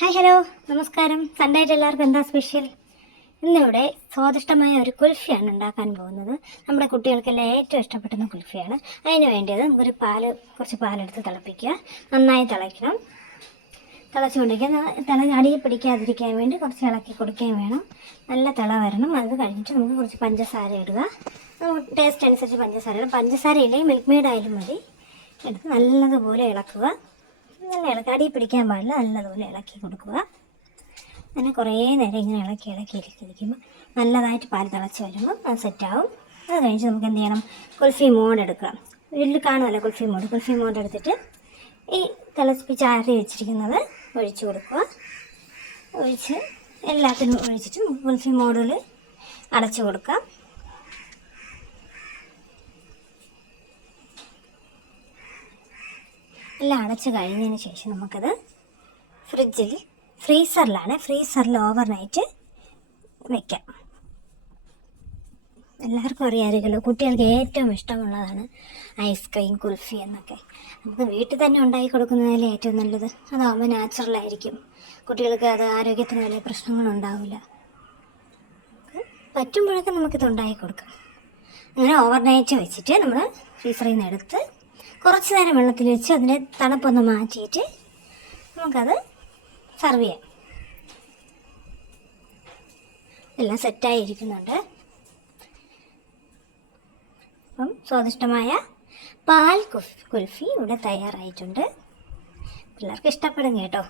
Hi hello നമസ്കാരം. Sunday ആയിട്ട് എല്ലാവർക്കും എന്താ സ്പെഷ്യൽ? ഇന്നിവിടെ സ്വാദിഷ്ടമായ ഒരു കുൽഫിയാണ് ഉണ്ടാക്കാൻ പോകുന്നത്. നമ്മുടെ കുട്ടികൾക്കെല്ലാം ഏറ്റവും ഇഷ്ടപ്പെടുന്ന കുൽഫിയാണ്. അതിന് വേണ്ടിയത് നമുക്കൊരു കുറച്ച് പാലെടുത്ത് തിളപ്പിക്കുക. നന്നായി തിളയ്ക്കണം. തിളച്ചുകൊണ്ടിരിക്കുക. അടിയിൽ പിടിക്കാതിരിക്കാൻ വേണ്ടി കുറച്ച് ഇളക്കി കൊടുക്കുകയും വേണം. നല്ല തിള വരണം. അത് കഴിഞ്ഞിട്ട് നമുക്ക് കുറച്ച് പഞ്ചസാര ഇടുക. നമുക്ക് ടേസ്റ്റ് അനുസരിച്ച് പഞ്ചസാര ഇടും. പഞ്ചസാര ഇല്ലെങ്കിൽ മിൽക്ക് മെയ്ഡ് ആയാലും മതി. എടുത്ത് നല്ലതുപോലെ ഇളക്കുക. നല്ല ഇളക്കി അടിയിൽ പിടിക്കാൻ പാടില്ല. നല്ലതുപോലെ ഇളക്കി കൊടുക്കുക. അങ്ങനെ കുറേ നേരം ഇങ്ങനെ ഇളക്കിയിരിക്കുമ്പോൾ നല്ലതായിട്ട് പാൽ തിളച്ച് വരുമ്പോൾ അത് സെറ്റാവും. അത് കഴിഞ്ഞിട്ട് നമുക്ക് എന്ത് ചെയ്യണം? കുൽഫി മോഡ് എടുക്കുക. വീട്ടിൽ കാണുമല്ലോ കുൽഫി മോഡ് എടുത്തിട്ട് ഈ തിളപ്പിച്ചാറി വെച്ചിരിക്കുന്നത് ഒഴിച്ചു കൊടുക്കുക. എല്ലാത്തിനും ഒഴിച്ചിട്ട് നമുക്ക് കുൽഫി മോഡിൽ അടച്ചു കൊടുക്കാം. എല്ലാം അടച്ച് കഴിഞ്ഞതിന് ശേഷം നമുക്കത് ഫ്രീസറിൽ ഓവർനൈറ്റ് വയ്ക്കാം. എല്ലാവർക്കും അറിയാമായിരിക്കുമല്ലോ, കുട്ടികൾക്ക് ഏറ്റവും ഇഷ്ടമുള്ളതാണ് ഐസ്ക്രീം, കുൽഫി എന്നൊക്കെ. നമുക്ക് വീട്ടിൽ തന്നെ ഉണ്ടാക്കി കൊടുക്കുന്നതിൽ ഏറ്റവും നല്ലത്. അതാകുമ്പോൾ നാച്ചുറലായിരിക്കും. കുട്ടികൾക്ക് അത് ആരോഗ്യത്തിന് വലിയ പ്രശ്നങ്ങളുണ്ടാവില്ല. പറ്റുമ്പോഴൊക്കെ നമുക്കിത് ഉണ്ടാക്കി കൊടുക്കാം. അങ്ങനെ ഓവർനൈറ്റ് വെച്ചിട്ട് നമ്മൾ ഫ്രീസറിൽ നിന്ന് എടുത്ത് കുറച്ച് നേരം വെള്ളത്തിൽ വെച്ച് അതിൻ്റെ തണുപ്പൊന്ന് മാറ്റിയിട്ട് നമുക്കത് സെർവ് ചെയ്യാം. എല്ലാം സെറ്റായിരിക്കുന്നുണ്ട്. അപ്പം സ്വാദിഷ്ടമായ പാൽ കുൽഫി ഇവിടെ തയ്യാറായിട്ടുണ്ട്. പിള്ളേർക്ക് ഇഷ്ടപ്പെടും കേട്ടോ.